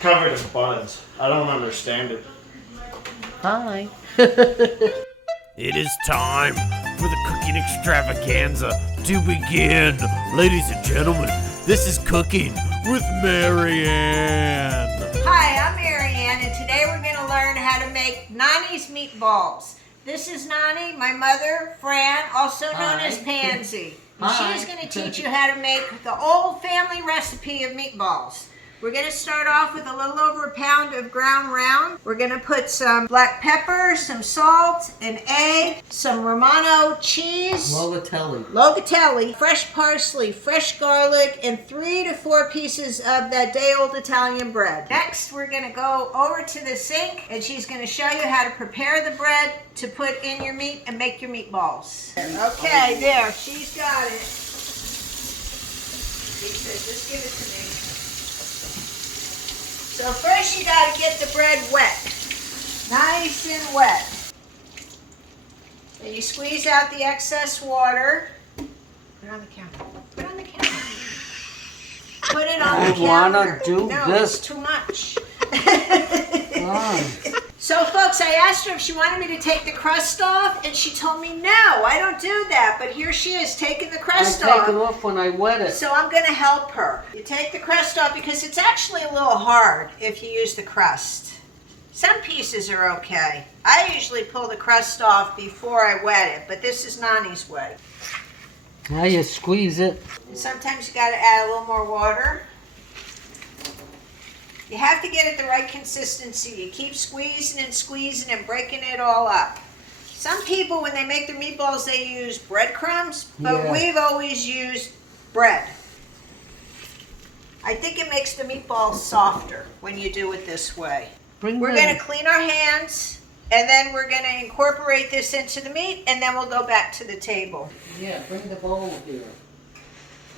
covered in buns. I don't understand it. Hi. It is time for the cooking extravaganza to begin. Ladies and gentlemen, this is Cooking with Marianne. Hi, I'm Marianne, and today we're going to learn how to make Nonnie's Meatballs. This is Nonnie, my mother, Fran, also known as Pansy. And she's going to teach you how to make the old family recipe of meatballs. We're going to start off with a little over a pound of ground round. We're going to put some black pepper, some salt, an egg, some Romano cheese, Locatelli, fresh parsley, fresh garlic, and 3 to 4 pieces of that day-old Italian bread. Next, we're going to go over to the sink, and she's going to show you how to prepare the bread to put in your meat and make your meatballs. Okay, there, she's got it. She said, just give it to me. So first you got to get the bread wet, nice and wet. Then you squeeze out the excess water. Put it on the counter. Put it on the counter. Put it on the counter. I want to do no, this. it's too much. So folks, I asked her if she wanted me to take the crust off, and she told me no, I don't do that. But here she is taking the crust off. I take it off when I wet it. So I'm going to help her. You take the crust off because it's actually a little hard if you use the crust. Some pieces are okay. I usually pull the crust off before I wet it, but this is Nonnie's way. Now you squeeze it. And sometimes you got to add a little more water. You have to get it the right consistency. You keep squeezing and squeezing and breaking it all up. Some people, when they make their meatballs, they use breadcrumbs, but we've always used bread. I think it makes the meatballs softer when you do it this way. We're going to clean our hands, and then we're going to incorporate this into the meat, and then we'll go back to the table. Yeah, bring the bowl here.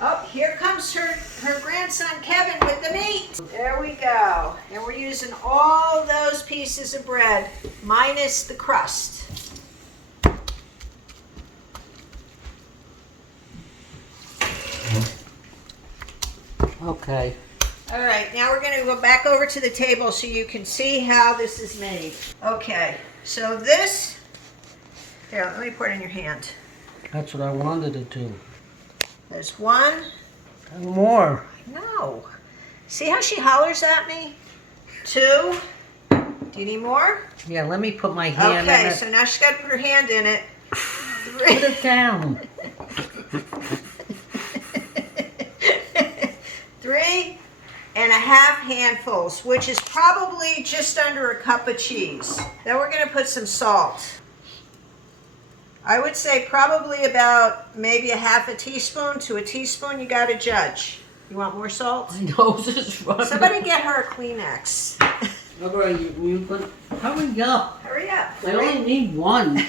Oh, here comes her grandson Kevin with the meat. There we go. And we're using all those pieces of bread minus the crust. Okay. All right, now we're going to go back over to the table so you can see how this is made. Okay, so this, here, let me pour it in your hand. That's what I wanted to do. There's one. More. No. See how she hollers at me? 2. Do you need more? Yeah, let me put my hand in it. Okay, so now she's got to put her hand in it. 3. Put it down. 3.5 handfuls, which is probably just under a cup of cheese. Then we're going to put some salt. I would say probably about maybe a half a teaspoon to a teaspoon. You got to judge. You want more salt? My nose is running. Somebody get her a Kleenex. Hurry up. Hurry up. I only need one.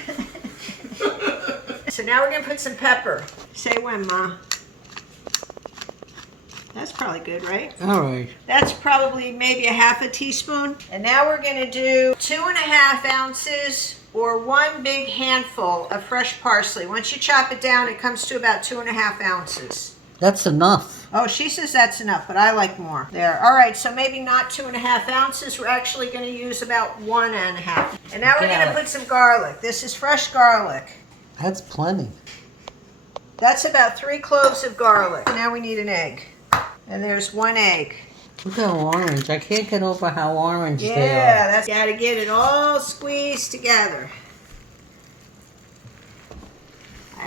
So now we're going to put some pepper. Say when, Ma. That's probably good, right? All right. That's probably maybe a half a teaspoon. And now we're going to do 2.5 ounces or 1 big handful of fresh parsley. Once you chop it down, it comes to about 2.5 ounces. That's enough. Oh, she says that's enough, but I like more. There. All right, so maybe not 2.5 ounces. We're actually going to use about 1.5. And now we're going to put some garlic. This is fresh garlic. That's plenty. That's about 3 cloves of garlic. Now we need an egg. And there's 1 egg. Look how orange. I can't get over how orange they are. Yeah, that's got to get it all squeezed together.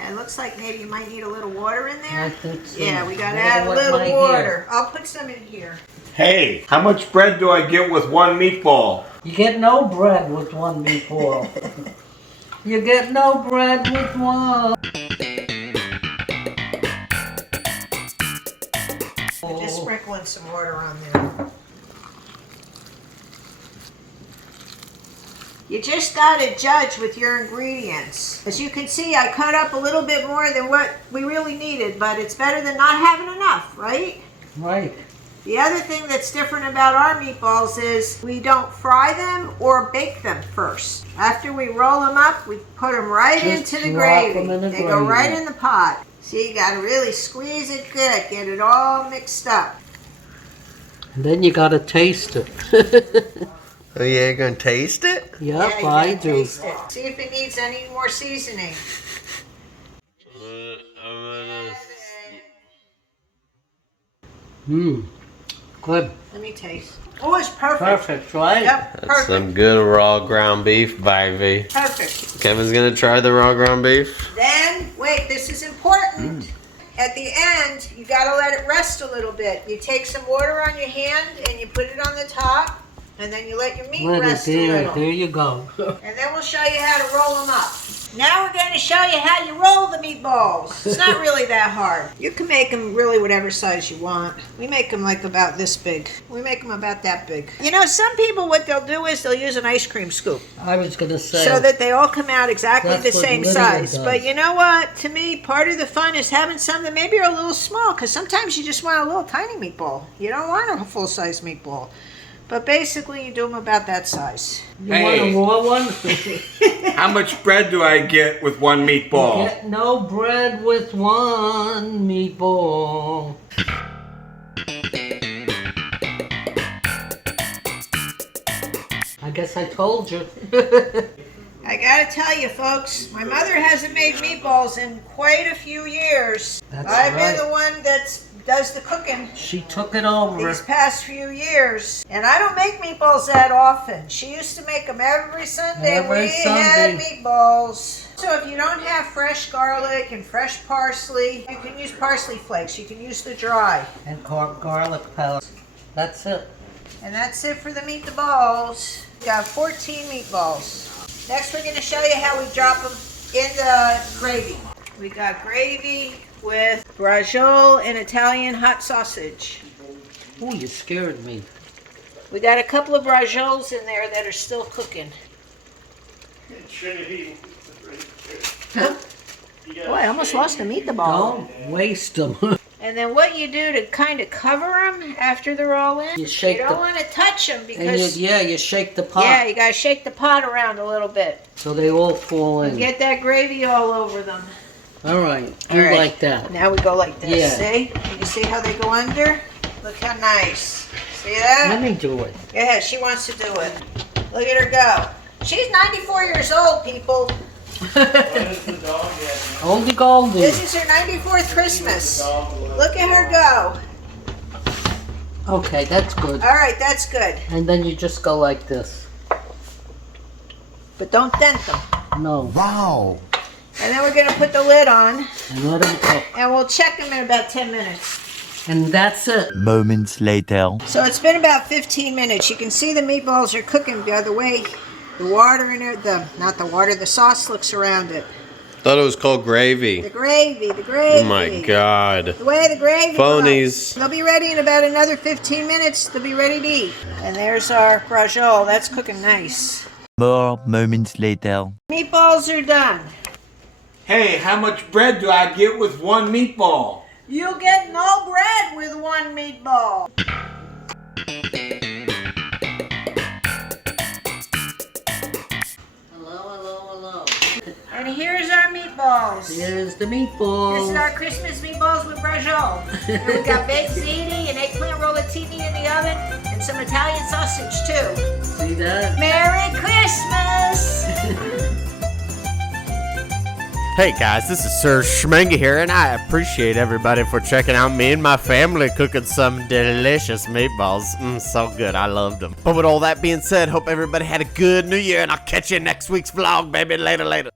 It looks like maybe you might need a little water in there. I think so. Yeah, we got to add a little water. I'll put some in here. Hey, how much bread do I get with 1 meatball? You get no bread with 1 meatball. You get no bread with 1. Just sprinkling some water on there. You just got to judge with your ingredients. As you can see, I cut up a little bit more than what we really needed, but it's better than not having enough, right? Right. The other thing that's different about our meatballs is we don't fry them or bake them first. After we roll them up, we put them right into the gravy. They go right in the pot. See, you got to really squeeze it good, get it all mixed up. And then you gotta taste it. Oh yeah, you're gonna taste it? Yep, Yeah, you I gotta do. taste it. See if it needs any more seasoning. Good. Let me taste. Oh, it's perfect. Perfect, right? Yep, That's perfect. some good raw ground beef, baby. Perfect. Kevin's gonna try the raw ground beef. Then, wait, this is important. At the end, you gotta let it rest a little bit. You take some water on your hand and you put it on the top, and then you let your meat Let it rest a there. little. There you go. And then we'll show you how to roll them up. Now we're going to show you how you roll the meatballs. It's not really that hard. You can make them really whatever size you want. We make them like about this big. We make them about that big. You know, some people, what they'll do is they'll use an ice cream scoop I was gonna say. so that they all come out exactly That's the what same Lydia size. does. But you know what? To me, part of the fun is having some that maybe are a little small, because sometimes you just want a little tiny meatball. You don't want a full-size meatball. But basically, you do them about that size. You want a raw one? How much bread do I get with one meatball? Get no bread with one meatball. I guess I told you. I gotta tell you, folks, my mother hasn't made meatballs in quite a few years. That's I've right. been the one that does the cooking She took it over. these past few years. And I don't make meatballs that often. She used to make them every Sunday. Every we had Sunday. meatballs. So if you don't have fresh garlic and fresh parsley, you can use parsley flakes. You can use the dry. And garlic powder. That's it. And that's it for the meatballs. We got 14 meatballs. Next, we're going to show you how we drop them in the gravy. We got gravy with braciole and Italian hot sausage. Ooh, you scared me. We got a couple of bracioles in there that are still cooking. Boy, I almost lost a meatball. Don't waste them. And then what you do to kind of cover them after they're all in, You shake don't the- want to touch them And because, you shake the pot yeah, you got to shake the pot around a little bit. so they all fall in. Get that gravy all over them. All right, All do right. like that. Now we go like this. Yeah. See? You see how they go under? Look how nice. See that? Let me do it. Yeah, she wants to do it. Look at her go. She's 94 years old, people. Only Goldie. This is her 94th Christmas. Look at her go. Okay, that's good. All right, that's good. And then you just go like this. But don't dent them. No. Wow. And then we're going to put the lid on, And let them cook. and we'll check them in about 10 minutes. And that's it. Moments later. So it's been about 15 minutes. You can see the meatballs are cooking by the way the water in it, not the water, the sauce looks around it. Thought it was called gravy. The gravy. Oh my god. The way the gravy Phonies. looks. They'll be ready in about another 15 minutes. They'll be ready to eat. And there's our braciole. That's cooking nice. More moments later. Meatballs are done. Hey, how much bread do I get with one meatball? You'll get no bread with one meatball. Hello. And here's our meatballs. Here's the This is meatballs. our Christmas meatballs with braciole. And we got baked ziti and eggplant rollatini in the oven and some Italian sausage too. See that? Merry Christmas! Hey guys, this is SirSchmengy here, and I appreciate everybody for checking out me and my family cooking some delicious meatballs. So good, I loved them. But with all that being said, hope everybody had a good new year, and I'll catch you in next week's vlog, baby. Later.